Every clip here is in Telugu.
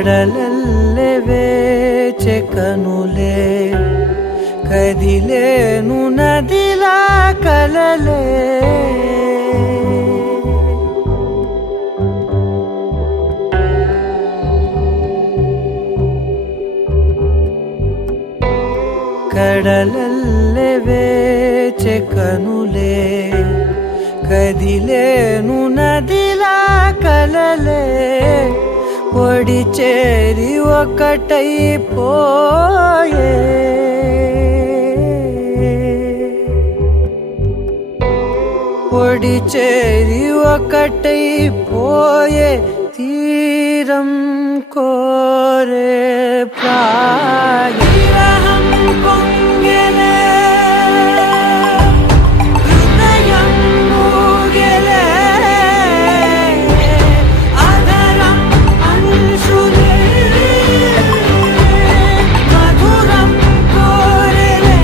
కడలల్లె వేచె కనులే కదిలేను నదిలా కలలే కడలల్లె వేచె కనులే కదిలేను నదిలా కలలే ఒడి చేరి ఒకటైపోయే ఒడి చేరి ఒకటైపోయే తీరం కోరే ప్రాయం పొంగెలే హృదయం మూగెలే అధరం అంశులే మధురం కోరెలే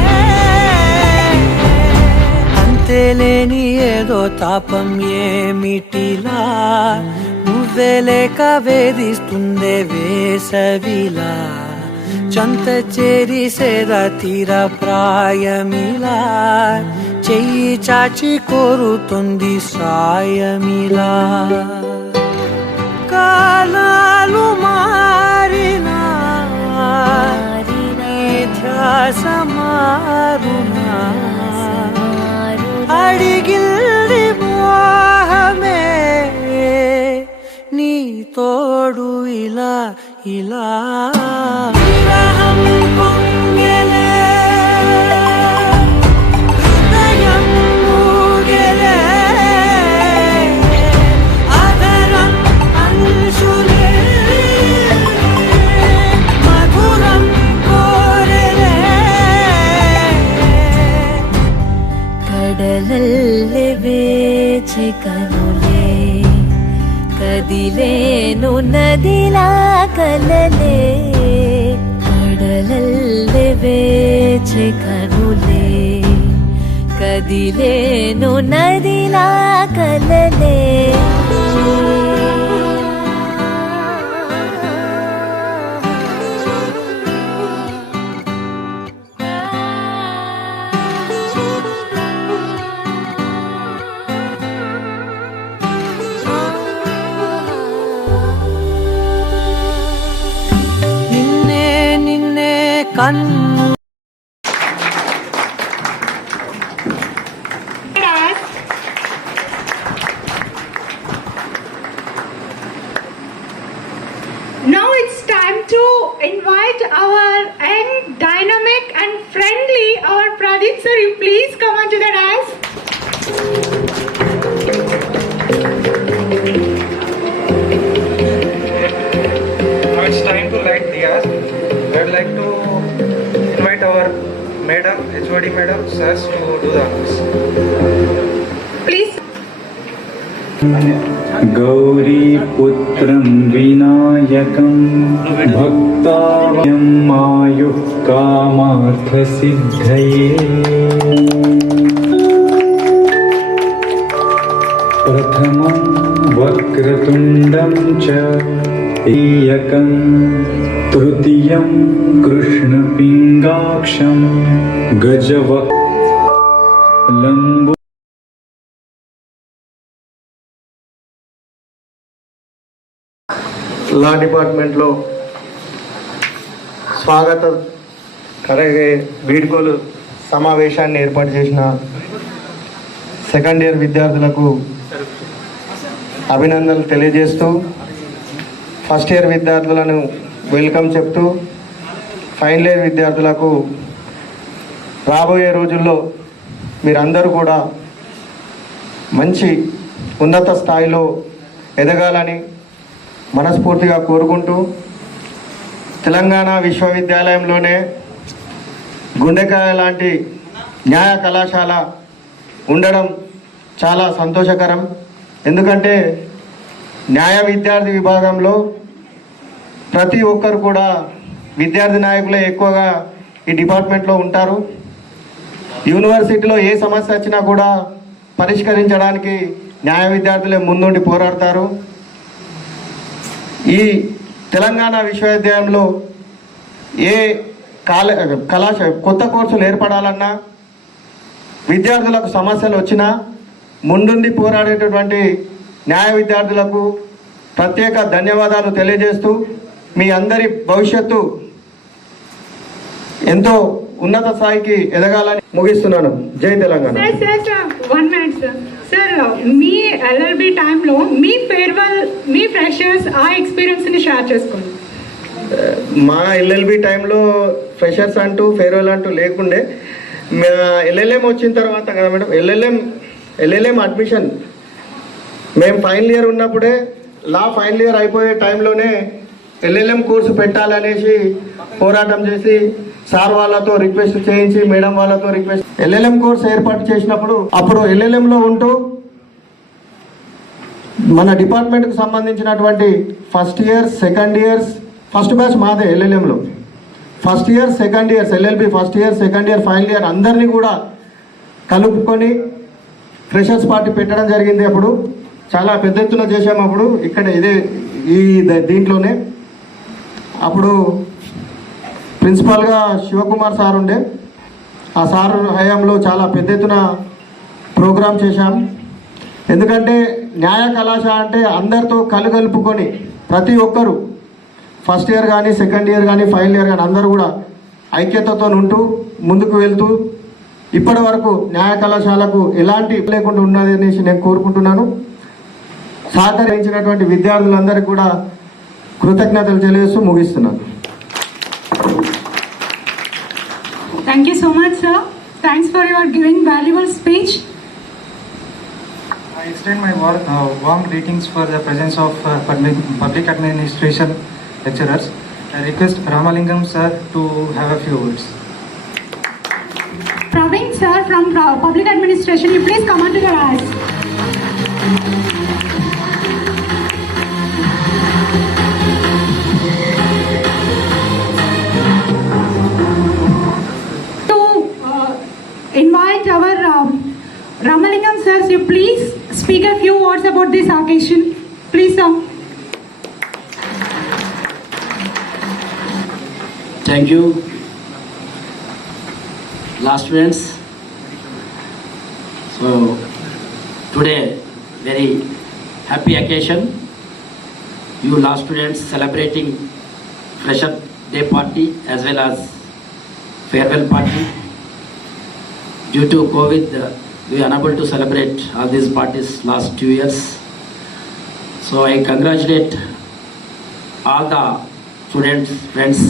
అంతేలేని ఏదో తాపం ఏమిటిలా నువ్వే లేక వేధిస్తుందే వేసవిలా చంత చేరి సేద తీర ప్రాయమిలా చెయ్యి చాచి కోరుతుంది సాయమిలా కాలాలు మారినా ధ్యాస మారునా అడిగిల్ది మోహమే నీ తోడు ఇలా ఇలా విరహం పొంగెలే హృదయం మూగెలే అధరం అంశులే మధురం కోరెలే కడలల్లె వేచె కనులే కదిలేను నదిలా కలలే కడలల్లె వేచె కనులే కదిలేను నదిలా కలలే కన్ను Now it's time to invite our young, dynamic and friendly, our Pradeep sir. You please come onto the dais. Now it's time to light diyas. I'd like to invite our madam, HOD madam, sirs to do the honors. Please. गौरीपुत्रं विनायकं भक्तायं आयुः कामार्थसिद्धये प्रथमं वक्रतुण्डं च एकं तृतीयं कृष्णपिङ्गाक्षं गजवक्त्रं లా డిపార్ట్మెంట్లో స్వాగత వీడ్కోలు సమావేశాన్ని ఏర్పాటు చేసిన సెకండ్ ఇయర్ విద్యార్థులకు అభినందనలు తెలియజేస్తూ ఫస్ట్ ఇయర్ విద్యార్థులను వెల్కమ్ చెప్తూ ఫైనల్ ఇయర్ విద్యార్థులకు రాబోయే రోజుల్లో మీరందరూ కూడా మంచి ఉన్నత స్థాయిలో ఎదగాలని మనస్ఫూర్తిగా కోరుకుంటూ తెలంగాణ విశ్వవిద్యాలయంలోనే గుండెకాయ లాంటి న్యాయ కళాశాల ఉండడం చాలా సంతోషకరం. ఎందుకంటే న్యాయ విద్యార్థి విభాగంలో ప్రతి ఒక్కరు కూడా విద్యార్థి నాయకులే ఎక్కువగా ఈ డిపార్ట్మెంట్లో ఉంటారు. యూనివర్సిటీలో ఏ సమస్య వచ్చినా కూడా పరిష్కరించడానికి న్యాయ విద్యార్థులే ముందుండి పోరాడతారు. ఈ తెలంగాణ విశ్వవిద్యాలయంలో ఏ కొత్త కోర్సులు ఏర్పడాలన్నా, విద్యార్థులకు సమస్యలు వచ్చినా ముందుండి పోరాడేటటువంటి న్యాయ విద్యార్థులకు ప్రత్యేక ధన్యవాదాలు తెలియజేస్తూ మీ అందరి భవిష్యత్తు ఎంతో ఉన్నత స్థాయికి ఎదగాలని ముగిస్తున్నాను. జై Telangana. Sir, 1 minute, sir. Sir, మీ ఎల్ఎల్బి టైంలో మీ ఫేర్వెల్, మీ ఫ్రెషర్స్ ఆ ఎక్స్పీరియన్స్ని షేర్ చేసుకోండి. మా ఎల్ఎల్బి టైంలో ఫ్రెషర్స్ అంటూ ఫేర్వెల్ అంటూ లేకుండే. ఎల్ఎల్ఎం వచ్చిన తర్వాత కదా మేడం, ఎల్ఎల్ఎం అడ్మిషన్ మేము ఫైనల్ ఇయర్ ఉన్నప్పుడే, ఫైనల్ ఇయర్ అయిపోయే టైంలోనే ఎల్ఎల్ఎం కోర్సు పెట్టాలనేసి పోరాటం చేసి సార్ వాళ్ళతో రిక్వెస్ట్ చేయించి మేడం వాళ్ళతో రిక్వెస్ట్ ఎల్ఎల్ఎం కోర్సు ఏర్పాటు చేసినప్పుడు అప్పుడు ఎల్ఎల్ఎంలో ఉంటూ మన డిపార్ట్మెంట్కి సంబంధించినటువంటి first year, second years, first batch మాదే ఎల్ఎల్ఎంలో. First year, second years, LLB first year, second year, final year అందరినీ కూడా కలుపుకొని ఫ్రెషర్స్ పార్టీ పెట్టడం జరిగింది. అప్పుడు చాలా పెద్ద ఎత్తున చేసాము. అప్పుడు ఇక్కడ దీంట్లోనే అప్పుడు ప్రిన్సిపాల్గా శివకుమార్ సార్ ఉండే. ఆ సార్ హయాంలో చాలా పెద్ద ఎత్తున ప్రోగ్రామ్ చేశాం. ఎందుకంటే న్యాయ కళాశాల అంటే అందరితో కలుపుకొని ప్రతి ఒక్కరు ఫస్ట్ ఇయర్ కానీ, సెకండ్ ఇయర్ కానీ, ఫైనల్ ఇయర్ కానీ అందరూ కూడా ఐక్యతతో ఉంటూ ముందుకు వెళ్తూ ఇప్పటి వరకు న్యాయ కళాశాలకు ఎలాంటి లేకుండా ఉన్నది అనేసి నేను కోరుకుంటున్నాను. సహకరించినటువంటి విద్యార్థులందరికీ కూడా కృతజ్ఞతలు తెలియజేస్తూ ముగిస్తున్నాను. Thank you so much, sir. Thanks for your giving valuable speech. I extend my warm greetings for the presence of public administration lecturers. I request Ramalingam sir to have a few words. Praveen sir from public administration, you please come onto the rise. To invite our Ramalingam sir, you please speak a few words about this occasion. Please, sir. Thank you. Law students, so today very happy occasion. You law students celebrating fresher day party as well as farewell party. Due to COVID, we are unable to celebrate all these parties last 2 years. So I congratulate all the students, friends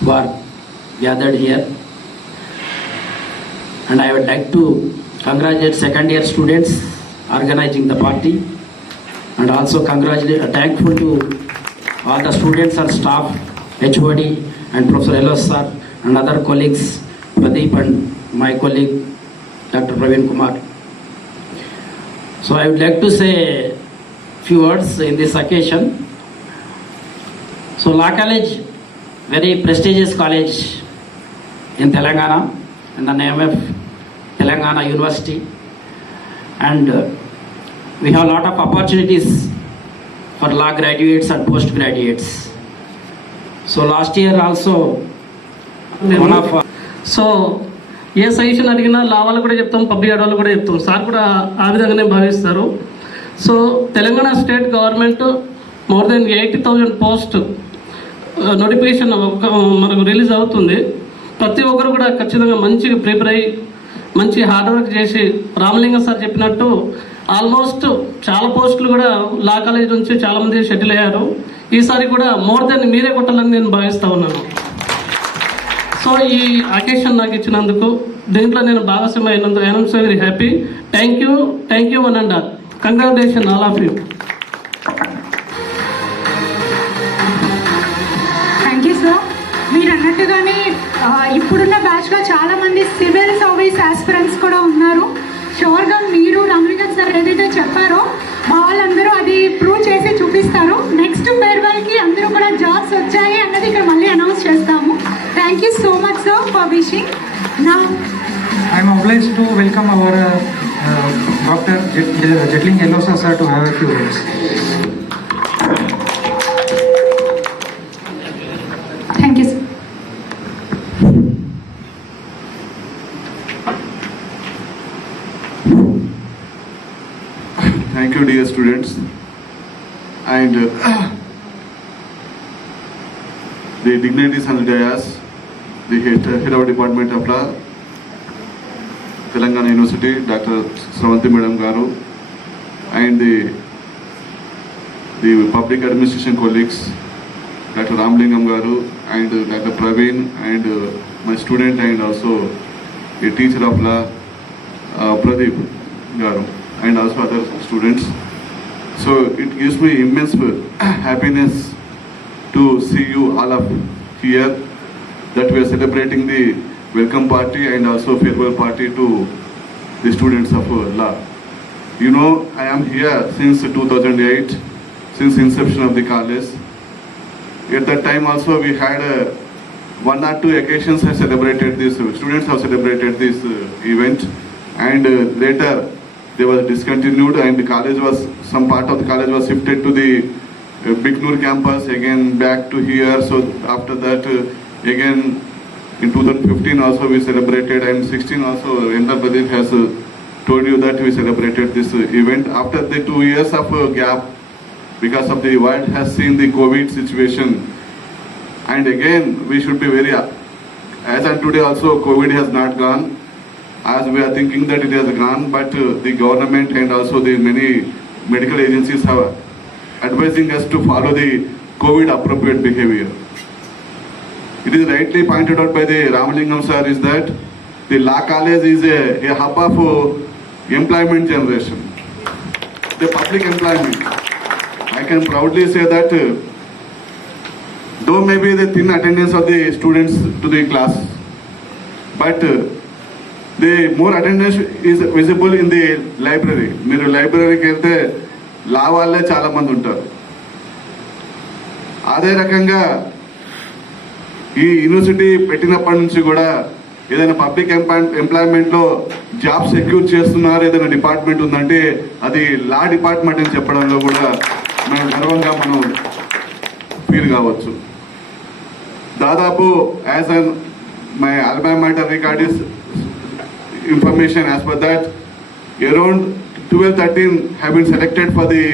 who are gathered here. And I would like to congratulate second year students organizing the party, and also thankful to all the students and staff, HOD and Professor Elos sir and other colleagues, Pradeep and my colleague Dr. Praveen Kumar. So I would like to say few words in this occasion. So Law College, very prestigious college in Telangana, in the name of Telangana University, and we have a lot of opportunities for law graduates and postgraduates. So last year also one of so A suggestion అడిగినా లా వాళ్ళు కూడా చెప్తాం, పబ్లిక్ వాళ్ళు కూడా చెప్తాం, సార్ కూడా ఆ విధంగానే భావిస్తారు. So Telangana state government more than 80,000 post notification మనకు రిలీజ్ అవుతుంది. ప్రతి ఒక్కరు కూడా ఖచ్చితంగా మంచిగా ప్రిపేర్ అయ్యి మంచి హార్డ్ వర్క్ చేసి రామలింగం సార్ చెప్పినట్టు ఆల్మోస్ట్ చాలా పోస్టులు కూడా లా కాలేజ్ నుంచి చాలామంది షెటిల్ అయ్యారు. ఈసారి కూడా మోర్ దెన్ మీరే కొట్టాలని నేను భావిస్తూ ఉన్నాను. సో ఈ అకేషన్ నాకు ఇచ్చినందుకు, దీంట్లో నేను భాగస్వామి అయినందుకు I'm so very happy. Thank you one and all. Congratulation all of you. Thank you sir. మీరు అన్నట్టుగానే ఇప్పుడున్న బ్యాచ్లో చాలామంది సివిల్ సర్వీస్ ఆస్పిరెంట్స్ కూడా ఉన్నారు. షూర్గా మీరు రామలింగం సార్ ఏదైతే చెప్పారో వాళ్ళందరూ అది ప్రూవ్ చేసి చూపిస్తారు. నెక్స్ట్ ఫేర్వెల్కి అందరూ కూడా జాబ్స్ వచ్చాయి అన్నది ఇక్కడ మళ్ళీ అనౌన్స్ చేస్తాము. Thank you so much sir for wishing. నా I am obliged to welcome our Dr. Jetling Elosa sir to have a few words. Thank you, dear students. And the dignitaries and the dais, the head of Department of Law, Telangana University, Dr. Sravanti Madam Garu, and the public administration colleagues, Dr. Ramalingam Garu, and Dr. Praveen, and my student and also a teacher of law, Pradeep Garu, and also other students. So it gives me immense happiness to see you all up here, that we are celebrating the welcome party and also farewell party to the students of law. You know, I am here since 2008, since inception of the college. At that time also we had 1 or 2 occasions I celebrated this, students have celebrated this event, and later they were discontinued, and the college was, some part of the college was shifted to the Bignur campus, again back to here. So after that again in 2015 also we celebrated, and 16 also Indra Pradeep has told you that we celebrated this event after the 2 years of gap because of the world has seen the COVID situation. And again we should be very, as on today also COVID has not gone as we are thinking that it has gone, but the government and also the many medical agencies are advising us to follow the COVID appropriate behavior. It is rightly pointed out by the Ramalingam sir is that the law college is a hub of employment generation, the public employment. I can proudly say that though maybe the thin attendance of the students to the class, but the more attendance is visible in the library. మీరు లైబ్రరీకి వెళ్తే లా వాళ్ళే చాలా మంది ఉంటారు. అదే రకంగా ఈ యూనివర్సిటీ పెట్టినప్పటి నుంచి కూడా ఏదైనా పబ్లిక్ ఎంప్లాయ్మెంట్లో జాబ్ సెక్యూర్ చేస్తున్నారు ఏదైనా డిపార్ట్మెంట్ ఉందంటే అది లా డిపార్ట్మెంట్ అని చెప్పడంలో కూడా మనం గర్వంగా మనం ఫీల్ కావచ్చు. దాదాపు as an my alma mater record is information, as per that around 12-13 have been selected for the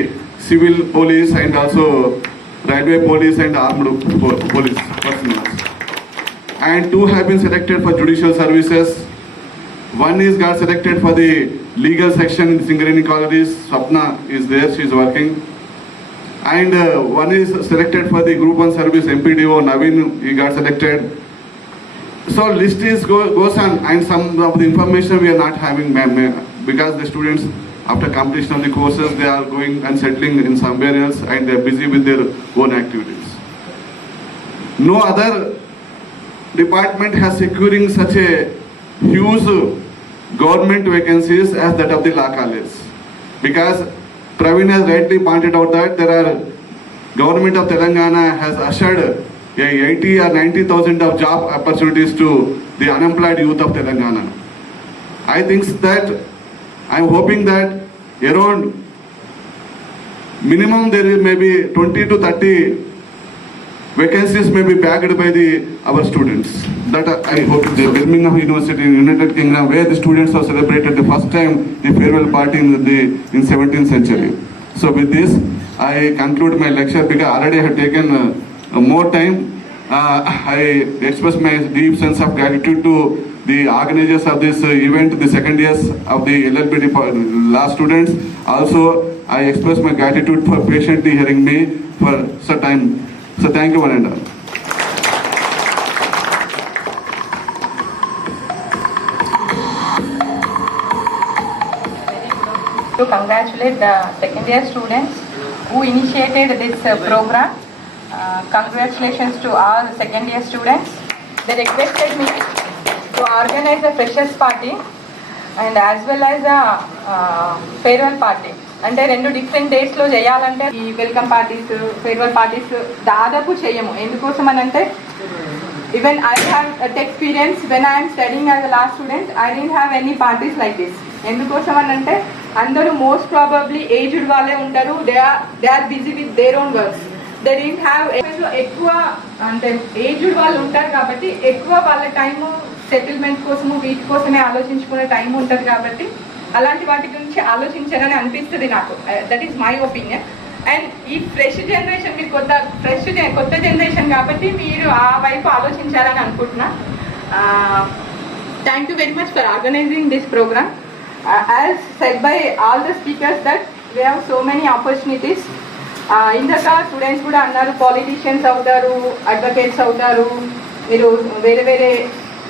civil police and also railway police and armed police personnel, and 2 have been selected for judicial services. 1 is got selected for the legal section in Singareni colleges. Swapna is there, she is working, and 1 is selected for the group 1 service. MPDO Naveen, he got selected. So list is goes on, and some of the information we are not having because the students after completion of the courses they are going and settling in somewhere else and they are busy with their own activities. No other department has securing such a huge government vacancies as that of the law college, because Praveen has rightly pointed out that there are government of Telangana has assured 80 or 90,000 of job opportunities to the unemployed youth of Telangana. I think that I am hoping that around minimum there is maybe 20 to 30 vacancies may be backed by our students. That I hope the Birmingham University in United Kingdom, where the students have celebrated the first time the farewell party in 17th century. So with this I conclude my lecture because already I have taken more time. I express my deep sense of gratitude to the organizers of this event, the second years of the LLB law students. Also, I express my gratitude for patiently hearing me for such time. So thank you one and all. To congratulate the second year students who initiated this program. Congratulations to all second year students. They requested me to organize a freshers party and as well as a farewell party. అంటే 2 డిఫరెంట్ డేట్స్లో చేయాలంటే ఈ వెల్కమ్ పార్టీస్ ఫేర్వెల్ పార్టీస్ దాదాపు చేయము. ఎందుకోసం అని అంటే even I have experience when I'm studying as a law student I don't have any parties like this. ఎందుకోసం అని అంటే అందరూ మోస్ట్ ప్రాబబ్లీ ఏజ్డ్ వాళ్ళే ఉంటారు. They are busy with their own works. They didn't have ఎక్కువ అంటే ఏజ్డ్ వాళ్ళు ఉంటారు కాబట్టి ఎక్కువ వాళ్ళ టైము సెటిల్మెంట్ కోసము వీటి కోసమే ఆలోచించుకునే టైం ఉంటుంది కాబట్టి అలాంటి వాటి గురించి ఆలోచించారని అనిపిస్తుంది నాకు. That is my opinion. And ఈ ఫ్రెష్ జనరేషన్, మీరు కొత్త జనరేషన్ కాబట్టి మీరు ఆ వైపు ఆలోచించారని అనుకుంటున్నా. Thank you very much for organising this programme. As said by all the speakers that we have so many opportunities. ఇందాక స్టూడెంట్స్ కూడా అన్నారు, పాలిటీషియన్స్ అవుతారు, అడ్వకేట్స్ అవుతారు, మీరు వేరే వేరే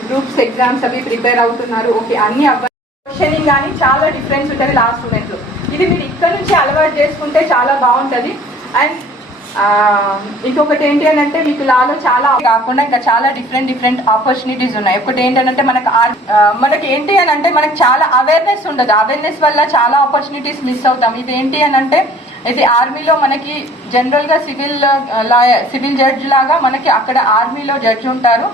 గ్రూప్స్ ఎగ్జామ్స్ అవి ప్రిపేర్ అవుతున్నారు. ఓకే, అన్ని క్వశ్చనింగ్ కానీ చాలా డిఫరెన్స్ ఉంటుంది లాస్ట్ స్టూడెంట్లో. ఇది మీరు ఇక్కడ నుంచి అలవాటు చేసుకుంటే చాలా బాగుంటుంది. అండ్ ఇంకొకటి ఏంటి అని అంటే, మీకు లాలో చాలా కాకుండా ఇంకా చాలా డిఫరెంట్ ఆపర్చునిటీస్ ఉన్నాయి. ఒకటి ఏంటంటే మనకి ఏంటి అని అంటే మనకు చాలా అవేర్నెస్ ఉండదు. అవేర్నెస్ వల్ల చాలా ఆపర్చునిటీస్ మిస్ అవుతాం. ఇది ఏంటి అని అంటే, ఇది ఆర్మీలో మనకి జనరల్గా సివిల్ జడ్జ్ లాగా మనకి అక్కడ ఆర్మీలో జడ్జ్ ఉంటారు.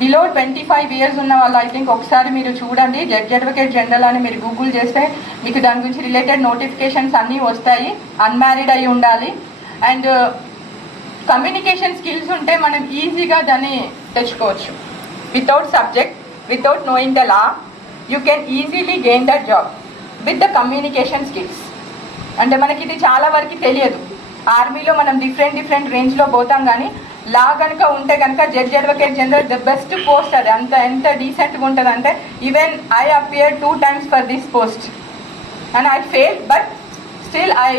బిలో 25 years ఉన్న వాళ్ళు ఐ థింక్ ఒకసారి మీరు చూడండి, జడ్జ్ అడ్వకేట్ జనరల్ అని మీరు గూగుల్ చేస్తే మీకు దాని గురించి రిలేటెడ్ నోటిఫికేషన్స్ అన్నీ వస్తాయి. అన్మ్యారీడ్ అయి ఉండాలి అండ్ కమ్యూనికేషన్ స్కిల్స్ ఉంటే మనం ఈజీగా దాన్ని తెచ్చుకోవచ్చు. Without subject, without knowing the law, you can easily gain that job with the communication skills. అంటే మనకి ఇది చాలా వరకు తెలియదు. ఆర్మీలో మనం డిఫరెంట్ రేంజ్లో పోతాం, కానీ లా కనుక ఉంటే కనుక judge advocate general the best post. అది ఎంత డీసెంట్గా ఉంటుంది అంటే, even I appear 2 times for this post and I fail, but still I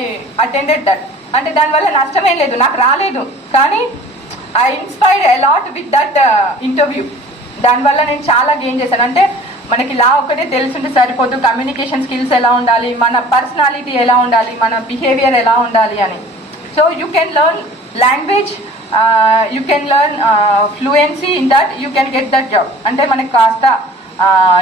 attended that. అంటే దానివల్ల నష్టమేం లేదు, నాకు రాలేదు, కానీ I inspired a lot with that interview. దానివల్ల నేను చాలా గెయిన్ చేశాను. అంటే మనకి లా ఒకటే తెలుసుంటే సరిపోదు, కమ్యూనికేషన్ స్కిల్స్ ఎలా ఉండాలి, మన పర్సనాలిటీ ఎలా ఉండాలి, మన బిహేవియర్ ఎలా ఉండాలి అని. So you can learn language, you can learn fluency in that, you can get that job. అంటే మనకి కాస్త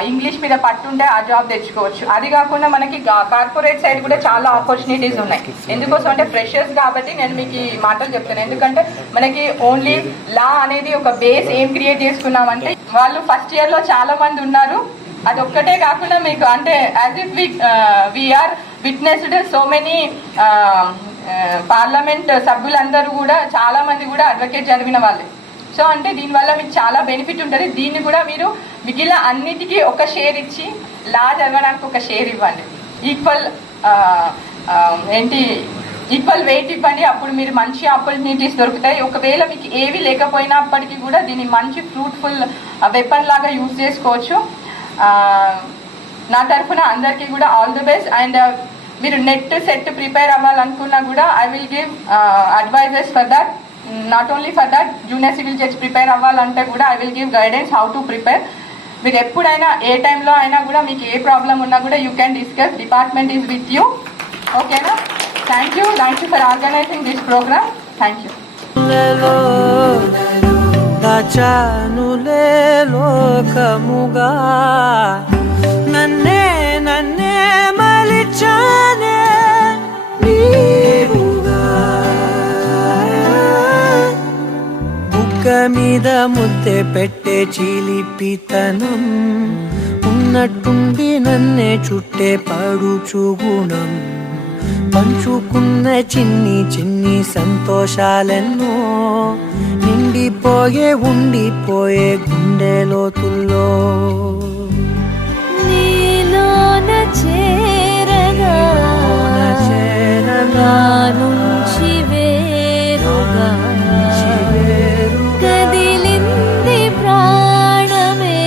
ఇంగ్లీష్ మీద పట్టుంటే ఆ జాబ్ తెచ్చుకోవచ్చు. అది కాకుండా మనకి కార్పొరేట్ సైడ్ కూడా చాలా ఆపర్చునిటీస్ ఉన్నాయి. ఎందుకోసం అంటే ఫ్రెషర్స్ కాబట్టి నేను మీకు ఈ మాటలు చెప్తాను. ఎందుకంటే మనకి ఓన్లీ లా అనేది ఒక బేస్ ఏం క్రియేట్ చేసుకున్నామంటే, వాళ్ళు ఫస్ట్ ఇయర్లో చాలా మంది ఉన్నారు. అది ఒక్కటే కాకుండా మీకు అంటే as if we are witnessed so many parliament సభ్యులందరూ కూడా చాలా మంది కూడా అడ్వకేట్ చదివిన వాళ్ళే. సో అంటే దీనివల్ల మీకు చాలా బెనిఫిట్ ఉంటుంది. దీన్ని కూడా మీరు మిగిలిన అన్నిటికీ ఒక షేర్ ఇచ్చి, లా చదవడానికి ఒక షేర్ ఇవ్వండి. ఈక్వల్ వెయిట్ ఇవ్వండి. అప్పుడు మీరు మంచి ఆపర్చునిటీస్ దొరుకుతాయి. ఒకవేళ మీకు ఏవి లేకపోయినప్పటికీ కూడా దీన్ని మంచి ఫ్రూట్ఫుల్ వెపన్ లాగా యూజ్ చేసుకోవచ్చు. నా తరఫున అందరికీ కూడా ఆల్ ది బెస్ట్. అండ్ మీరు నెట్ సెట్ ప్రిపేర్ అవ్వాలనుకున్నా కూడా I will give advices for that. Not only for that, junior civil judge prepare అవ్వాలంటే కూడా I will give guidance how to prepare. మీరు ఎప్పుడైనా ఏ టైంలో అయినా కూడా మీకు ఏ ప్రాబ్లం ఉన్నా కూడా you can discuss. Department is with you. ఓకేనా? Thank you for organising this program. Thank you. దాచానులే లోకముగా నన్నే మలిచానే నీవుగా, బుగ్గ మీద ముద్దె పెట్టే చిలిపితనం, ఉన్నట్టుండి నన్నే చుట్టే పడుచు గుణం, పంచుకున్న చిన్ని సంతోషాలెన్నో ఉండిపోయే గుండె లోతుల్లో. నీలోన చేరగా నుంచి వేరుగా కదిలింది ప్రాణమే,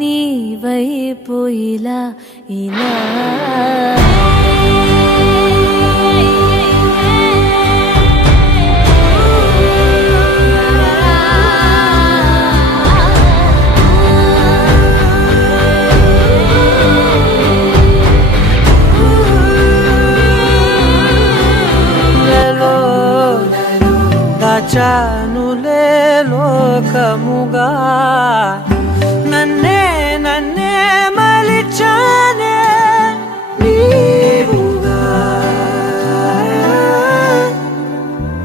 నీ వైపు ఇలా దాచానులే లోకముగా నన్నే మలిచానే నీవుగా,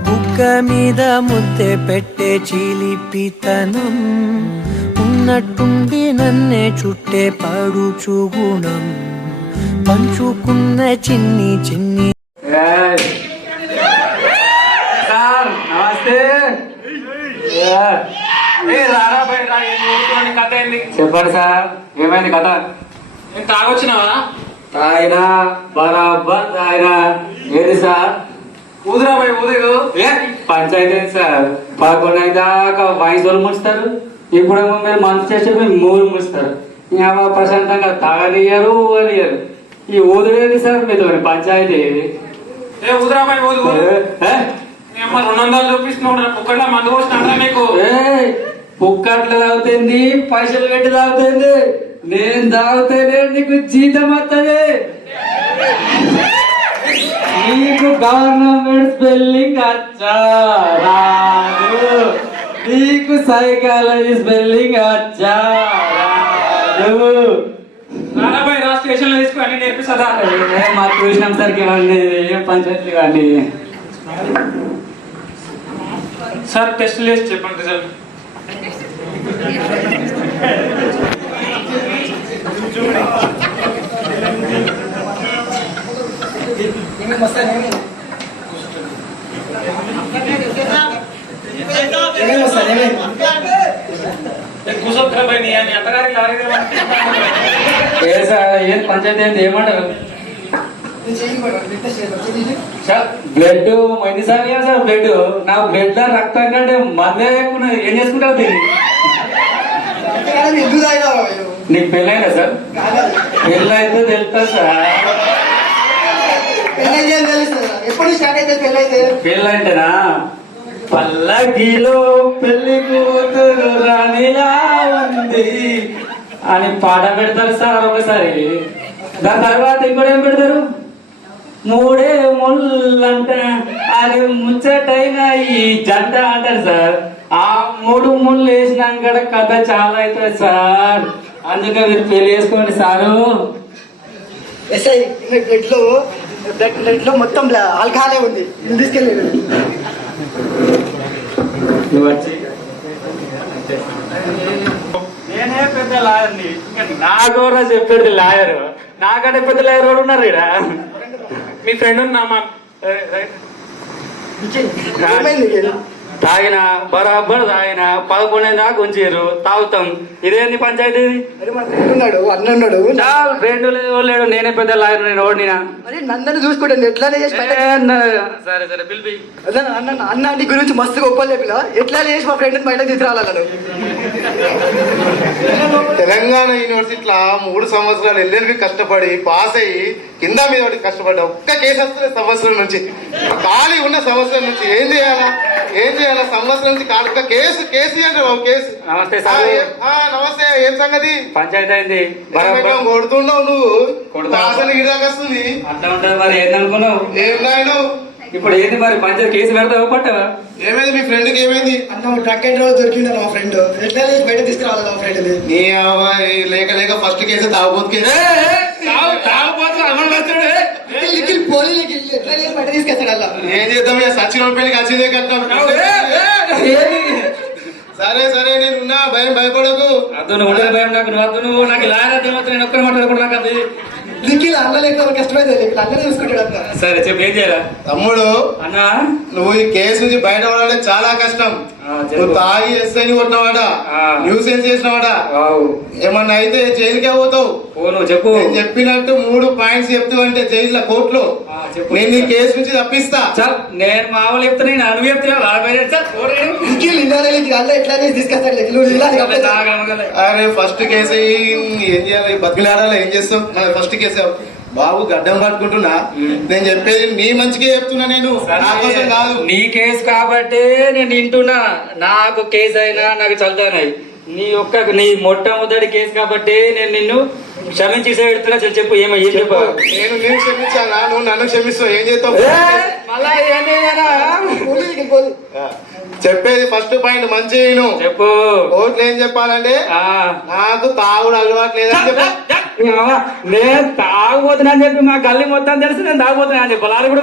బుగ్గ మీద ముద్దె పెట్టే చిలిపితనం, ఉన్నట్టుండి నన్నే చుట్టే పడుచు గుణం, పంచుకున్న చిన్ని నమస్తే. చెప్పండి సార్, ఏమైంది కథ? నేను తాగొచ్చినావా? తాగినా బరాబర్ తాగినా. ఏది సార్? ఊదురా పోయి ఊదు. పంచాయతీ సార్ 11 దాకా వయసులు ముస్తారు. ఇప్పుడేమో మీరు మనసు చేస్తే మీరు 3 ముస్తారు. ఇంకా ప్రశాంతంగా తాగనియరు అనియరు. ఈ ఊదులేది సార్ మీతో పంచాయతీ? ఊదురా పోయి ఊదు. 200 చూపిస్తున్నావు పుక్కట్లా మందు పోసినా నీకు. పుక్కట్లు తాగుతుంది, పైసలు పెట్టి తాగుతుంది. నేను తాగుతేనే నీకు జీతం వస్తుంది. నీకు గవర్నమెంట్ స్పెల్లింగ్ వచ్చా రాదు. నీకు సైకాలజీ స్పెల్లింగ్ వచ్చా రాదు. రా స్టేషన్ లో తీసుకుని అన్ని నేర్పిస్తుందా? మా చూసినాం సార్కి ఇవ్వండి, ఏం పంచాయతీలు కానీ. సార్ టెస్ట్ చేసి చెప్పండి రిజల్ట్. ఏం పంచాయతీ ఏంటి ఏమంటారు? బ్లడ్ ఎన్నిసార్లు సార్ బ్లడ్? నా బ్లడ్ లో రక్తం కంటే మందే ఏం చేసుకుంటావు దీన్ని? నీకు పెళ్ళైనా సార్? పెళ్ళైతే తెలుస్తా సార్. పెళ్ళంటేనా పల్లకిలో పెళ్లి కూతురు రాణిలా ఉంది అని పాట పెడతారు సార్ ఒకసారి. దాని తర్వాత ఇంకోటి ఏం పెడతారు? 3 ముళ్ళంట అది ముచ్చటైన ఈ జంట అంటారు సార్. ఆ 3 ముళ్ళు వేసినాక కథ చాలా అవుతుంది సార్. అందుకే మీరు పెళ్లి చేసుకోండి సారు. బ్లడ్ లో మొత్తం ఆల్కహాలే ఉంది. తీసుకెళ్ళి నేనే పెద్ద లాయర్ని. నాకు చెప్పేది లాయర్. నాకంటే పెద్ద లాయర్ ఎవరు ఉన్నారు ఇక్కడ? మీ ఫ్రెండ్ ఉన్నామా? తాగిన బరాబర్ తాగిన 11 దాకా ఉంచారు. తాగుతాం. ఇదేంది పంచాయతీ? ఫ్రెండ్ లేడు. నేనే పెద్ద లాయర్. నేను ఓడినా. నందను చూసుకుంటాను ఎట్లానే చేసి. సరే సరే పిలిపి. అన్న నీ గురించి మస్తు గొప్పలు చెప్పిన. ఎట్లా చేసి మా ఫ్రెండ్ బయటకు తీసుకురాలను. తెలంగాణ యూనివర్సిటీలో 3 సంవత్సరాలు ఎల్ఎల్బి కష్టపడి పాస్ అయ్యి కింద మీద ఒకటి కష్టపడ్డా. ఒక్క కేసు వస్తుంది సంవత్సరం నుంచి. ఖాళీ ఉన్న సంవత్సరం నుంచి ఏం చేయాలా సంవత్సరం నుంచి కాదు కేసు అంటే కేసు. నమస్తే సార్. నమస్తే. ఏం సంగతి? పంచాయతీ అయింది. కొడుతున్నావు నువ్వు. అసలు ఇదాకా వస్తుంది. అట్లా ఉంటుంది మరి. ఏందనుకున్నావు? ఏం నాయుడు ఇప్పుడు ఏంది మరి పంచాయతీ? కేసు పెడతావు పట్టవా? ఏమైంది? మీ ఫ్రెండ్ కి ఏమైంది? అన్న ట్రక్ అండ్ డ్రైవర్ దొరికింది మా ఫ్రెండ్. ఎట్లా చేసి బయట తీసుకురావాలి మా ఫ్రెండ్. నీ లేక ఫస్ట్ కేసు తాగుబోతు కేసు. ఏం చేద్దాం? సచిన్ పెళ్లికి వచ్చిందే కట్టాం. సరే సరే నేనున్నా. భయపడకు. భయం నాకు. నువ్వు నాకు లాయర్ నేను ఒక్కరి మాట్లాడకుండా నాకు అది నిఖిల్ అన్న లేక కష్టమైతే అన్న చూసుకుంటాడు. సరే చెప్పు ఏం చేయాలా? తమ్ముడు అన్నా నువ్వు ఈ కేసు నుంచి బయట పడాలంటే చాలా కష్టం. నువ్వు తాగి ఎస్ఐని కొట్టినవాడా, న్యూసెన్స్ చేసినవాడా, ఏమన్నా అయితే జైలుకే పోతావు. చెప్పు. నేను చెప్పినట్టు 3 పాయింట్స్ చెప్తావు అంటే జైల్లో కోర్టులో నేను ఈ కేసు నుంచి తప్పిస్తా. నేను మామూలు చెప్తాను. నువ్వు చెప్తున్నా ఎట్లా చేసి తీసుకొస్తాడు. అరే ఫస్ట్ కేసు ఏం చేయాలి? బతికిలాడాలి. ఏం చేస్తావు? ఫస్ట్ కేసు బాబు గడ్డం పట్టుకుంటున్నా. నేను చెప్పేది నీ మంచిగా చెప్తున్నా. నేను నా కోసం కాదు. నీ కేసు కాబట్టి నేను వింటున్నా. నాకు కేసు అయినా నాకు చల్తానాయి. నీ మొట్టమొదటి కేసు కాబట్టి నేను నిన్ను క్షమించి పెడుతున్నా. చెప్పు ఏమో ఏం చెప్పు. నేను క్షమించానా? నువ్వు నన్ను క్షమిస్తావు. ఏం చేస్తావు? మళ్ళా చెప్పేది ఫస్ట్ పాయింట్ మంచి చెప్పు. ఓట్లు ఏం చెప్పాలంటే నాకు తాగుడు అలవాటు లేదని చెప్పా. నేను తాగుపోతున్నా అని చెప్పి మా గల్లి మొత్తం తెలిసి నేను తాగుపోతున్నా అని చెప్పాలి. అది కూడా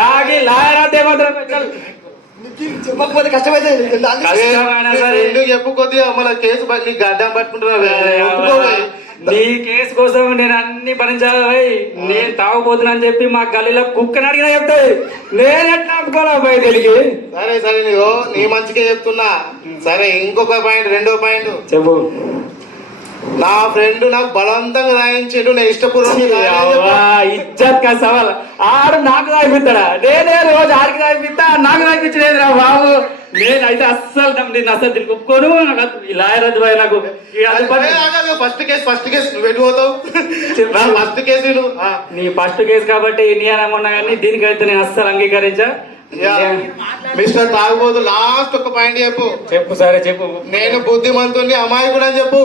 నాకు లాయర్ మాత్రం చెప్పకపోతే కష్టమైతే ఎందుకు చెప్పు కొద్దిగా మళ్ళీ కేసు నీ గడ్డం పట్టుకుంటున్నావు. నీ కేసు కోసం నేను అన్ని భరించాలి. నేను తాగుపోతున్నా అని చెప్పి మా గల్లీలో కుక్కని అడిగినా చెప్తాయి. నేను ఎట్లా ఆపుకోవాలి బయటికి? సరే సరే నీ మంచిగా చెప్తున్నా. సరే ఇంకొక పాయింట్, 2వ పాయింట్ చెప్పు. నా ఫ్రెండ్ నాకు బలవంతంగా రాయించాడు, నేను ఇష్టపూర్వకంగా ఇజ్జత్ కా సవాల్. ఆడు నాకు రాయిపిస్తాడా? నేనే రోజు ఆడికి రాయిపిస్తా, నాకు రాయిపించలేదు రా బాబు. నేనైతే నేను అసలు దీనికి ఒప్పుకోను. లాయర్ అది నాకు ఫస్ట్ కేసు నువ్వు ఎటు పోతావు? ఫస్ట్ కేసు నీ ఫస్ట్ కేసు కాబట్టి ఎన్ని అనమన్నా కానీ దీనికైతే నేను అస్సలు అంగీకరించా. మిస్టర్ తాగుబోతు, లాస్ట్ ఒక పాయింట్ చెప్పు. చెప్పు సరే చెప్పు. నేను బుద్ధిమంతుని అమాయకుడు అని చెప్పు.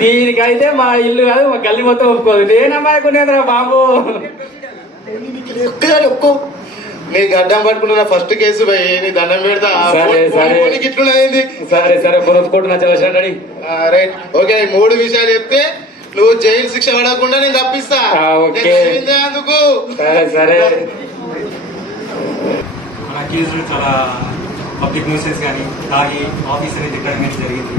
దీనికైతే మా ఇల్లు కాదు, మా గల్లి మొత్తం ఒప్పుకోదు. నేను అమాయకునేదిరా బాబు. ఒక్కో నీ గడ్డం పట్టుకుంటున్న ఫస్ట్ కేసు పోయి నీ దండం పెడతా. ఇట్లున్నది. సరే సరే కొనుక్కుంటున్నా చదివిన రైట్. ఓకే, 3 విషయాలు చెప్తే నువ్వు జైలు శిక్ష పడకుండా నేను తప్పిస్తా. అందుకు సరే సరే. మన కేసులు చాలా పబ్లిక్ న్యూసెస్ కానీ తాగి ఆఫీసర్ని తిట్టడం కానీ జరిగింది.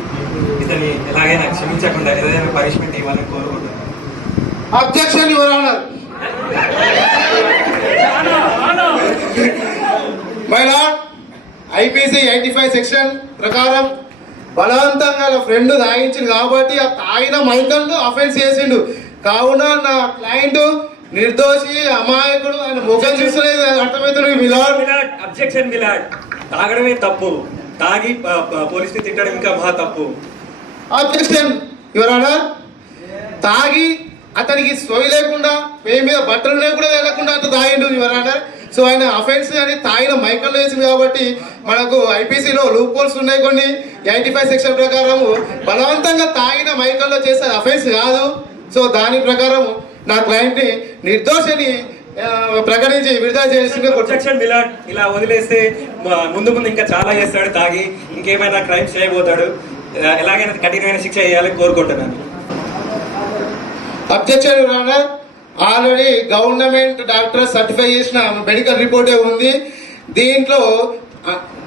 ఇతన్ని ఎలాగైనా క్షమించకుండా ఏదైనా పనిష్మెంట్ ఇవ్వాలని కోరుకుంటున్నాను. Objection your honour. My lord, IPC 85 section ప్రకారం బలవంతంగా నా ఫ్రెండ్ తాగించింది కాబట్టి ఆ తాగిన మైకంలో అఫెన్స్ చేసిండు. కావున నా క్లయింట్ నిర్దోషి, అమాయకుడు, ఆయన ముఖం చూస్తలేదు. అర్థమవుతుంది మిలాడ్. Objection my lord. తాగడమే తప్పు, తాగి పోలీసుని తిట్టడం ఇంకా మహా తప్పు. Objection your honour. తాగి అతనికి సోయి లేకుండా, పే మీద బట్టలు లేకుండా వెళ్ళకుండా అతను తాగిండు యువర్ ఆనర్. సో ఆయన అఫెన్స్ అని తాగిన మైకంలో వేసింది కాబట్టి మనకు ఐపీసీలో లూప్ హోల్స్ ఉన్నాయి కొన్ని. 85 సెక్షన్ ప్రకారం బలవంతంగా తాగిన మైకంలో చేస్తే అఫెన్స్ కాదు. సో దాని ప్రకారం నా క్లయింట్ ని నిర్దోషిని ప్రకటించి విడుదల చేసింది. Objection my lord. ఇలా వదిలేస్తే ముందు ముందు ఇంకా చాలా చేస్తాడు, తాగి ఇంకేమైనా క్రైమ్స్ చేయబోతాడు. ఎలాగైనా కఠినమైన శిక్ష చేయాలని కోరుకుంటున్నాను. Objection your honour. Already government doctor certify చేసిన మెడికల్ రిపోర్టే ఉంది. దీంట్లో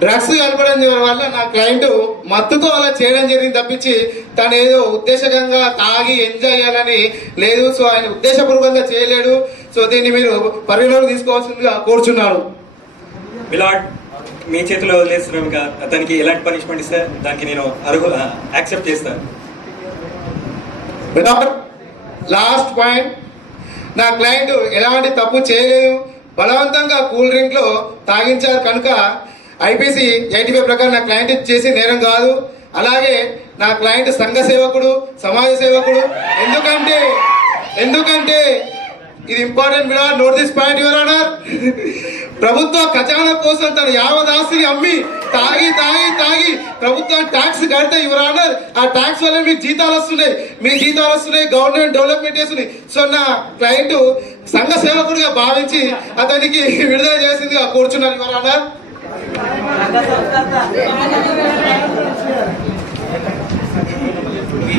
డ్రగ్స్ కలపడం వల్ల నా క్లయింట్ మత్తుతో అలా చేయడం జరిగింది తప్పించి తను ఏదో ఉద్దేశంగా తాగి ఎంజాయ్ చేయాలని లేదు. సో ఆయన ఉద్దేశపూర్వకంగా చేయలేడు. సో దీన్ని మీరు పరిగణలోకి తీసుకోవాల్సిందిగా కోరుచున్నాను. మిలాడ్, మీ చేతిలో వదిలేస్తున్నాం. ఇంకా అతనికి ఎలాంటి పనిష్మెంట్ ఇస్తే దానికి నేను యాక్సెప్ట్ చేస్తాను. లాస్ట్ పాయింట్, నా క్లయింట్ ఎలాంటి తప్పు చేయలేదు. బలవంతంగా కూల్ డ్రింక్ లో తాగించారు కనుక ఐపీసీ 85 ప్రకారం నా క్లయింట్ చేసి నేరం కాదు. అలాగే నా క్లయింట్ సంఘ సేవకుడు, సమాజ సేవకుడు. ఎందుకంటే ఇది important. Note this point your honour. ప్రభుత్వ ఖజానా కోసం తన యావదాస్తిని అమ్మి తాగి ప్రభుత్వం ట్యాక్స్ కడితే యువర్ ఆనర్, ఆ ట్యాక్స్ వల్ల మీకు జీతాలు వస్తున్నాయి, గవర్నమెంట్ డెవలప్మెంట్ చేస్తుంది. సో నా క్లయింట్ సంఘ సేవకుడిగా భావించి అతనికి విడుదల చేసిందిగా కోరుచున్నాను యువర్ ఆనర్.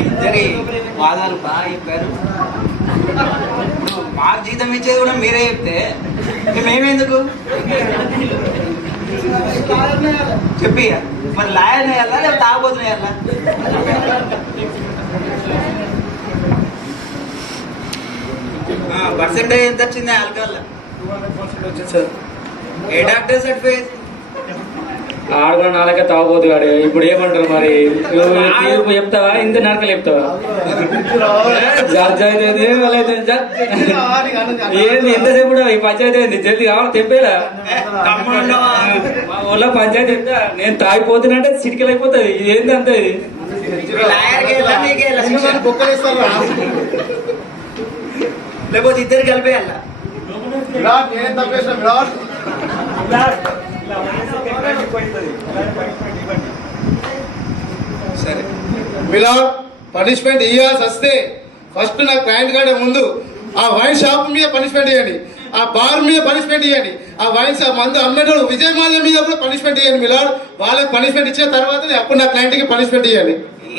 ఇద్దరి వాదాలు బాగా చెప్పారు. ఇప్పుడు మాకు జీతం ఇచ్చేది కూడా మీరే చెప్తే మేమెందుకు చెప్పి మరి లాయర్ వేయాలా లేదా తాగబోతున్నా వేయాలా? పర్సెంటేజ్ ఎంత వచ్చింది ఆల్కహాల్? ఏ డాక్టర్ సర్టిఫై? ఆడు కూడా నాలుగే తాగబోతు వాడు. ఇప్పుడు ఏమంటారు మరి? తీర్పు చెప్తావా, ఇంత నరకలు చెప్తావా? జడ్జ్ అయితే వాళ్ళైతే ఏంది ఎంతసేపు ఈ పంచాయతీ ఏంది? జల్దీ కావాలి తెంపేలా వాళ్ళ పంచాయతీ ఎంత? నేను తాగిపోతున్నంటే చిటికలు అయిపోతుంది. ఇది ఏంది అంత? ఇది లేకపోతే ఇద్దరు కలిపేయాల? సరే మిలాడ్, పనిష్మెంట్ ఇవ్వాల్సి వస్తే ఫస్ట్ నా క్లయింట్ కంటే ముందు ఆ వైన్ షాప్ మీద పనిష్మెంట్ ఇవ్వండి, ఆ బార్ మీద పనిష్మెంట్ ఇవ్వండి, ఆ వైన్ షాప్ మందు అమ్మేటోడు విజయ్ మాల్య మీద కూడా పనిష్మెంట్ ఇవ్వండి మిలాడ్. వాళ్ళకి పనిష్మెంట్ ఇచ్చిన తర్వాత అప్పుడు నా క్లయింట్ కి పనిష్మెంట్ ఇవ్వండి.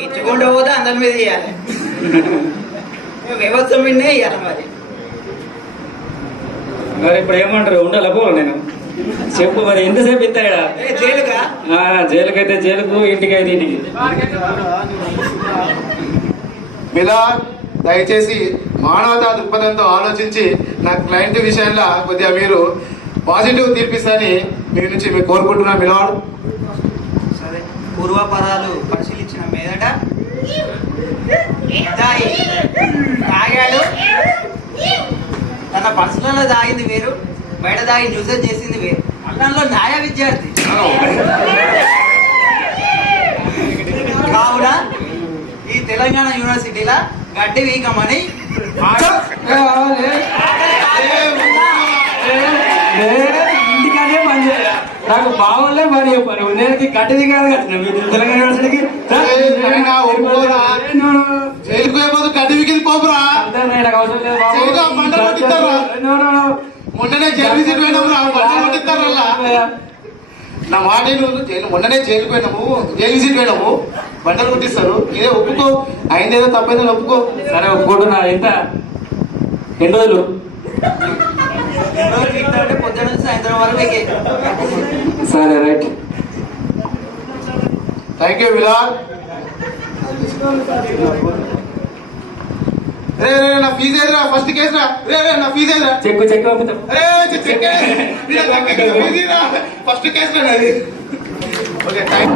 ఇచ్చుకుంటూ పోతే అందరి మీద ఇవ్వాలి, వ్యవస్థ మీదనే ఇవ్వాలి. మరి ఇప్పుడు ఏమంటారు? ఉండాలి పోను నేను చెప్పు మరి. ఎంతసేపు ఇస్తాడా? జైలుకైతే జైలుకు, ఇంటికైతే ఇంటికి. మిలాడ్, దయచేసి మానవతా దృక్పథంతో ఆలోచించి నా క్లయింట్ విషయంలో కొద్దిగా మీరు పాజిటివ్ తీర్పిస్తారని మీ నుంచి మేము కోరుకుంటున్నాం మిలాడ్. సరే, పూర్వపరాలు పరిశీలించిన మీదట తాగాడు, తన పర్సనల్లో తాగింది వేరు, బయట తాగి న్యూసెస్ చేసింది వేరు. అన్నంలో న్యాయ విద్యార్థి కావున ఈ తెలంగాణ యూనివర్సిటీలో గడ్డి వీకమని ఇంటికానే పని చేయాలి. నాకు బావలే పని చెప్పారు. నేను గడ్డిది కాదు కదా మీరు తెలంగాణ యూనివర్సిటీకి జైలుకు పోయిపోతే గడ్డి వికింది పోపురా. నాకు అవసరం లేదు బాబు. జైలుగా బండలు కొట్టిస్తారా? మొన్ననే జైలు విజిట్ పోయినాము రా, బండలు కొట్టిస్తారా? నా మాట జైలు మొన్ననే జైలుకు పోయినాము, జైలు విజిట్ పోయినాము, బండలు కొట్టిస్తారు. ఇదే ఒప్పుకో, అయిందేదో తప్పైందో ఒప్పుకో. సరే ఒప్పుకుంటున్నా. ఎంత ఎన్ని రోజులు? పొద్దున నుంచి సాయంత్రం వరకు సరే రైట్. థ్యాంక్ యూ విలాల్. రే రే నా ఫీజు ఏదిరా? ఫస్ట్ కేసు రా. రే రే నా ఫీజు ఏదిరా? చెక్ చెక్ పంపిస్తాం. ఫస్ట్ కేసు రా. Okay thank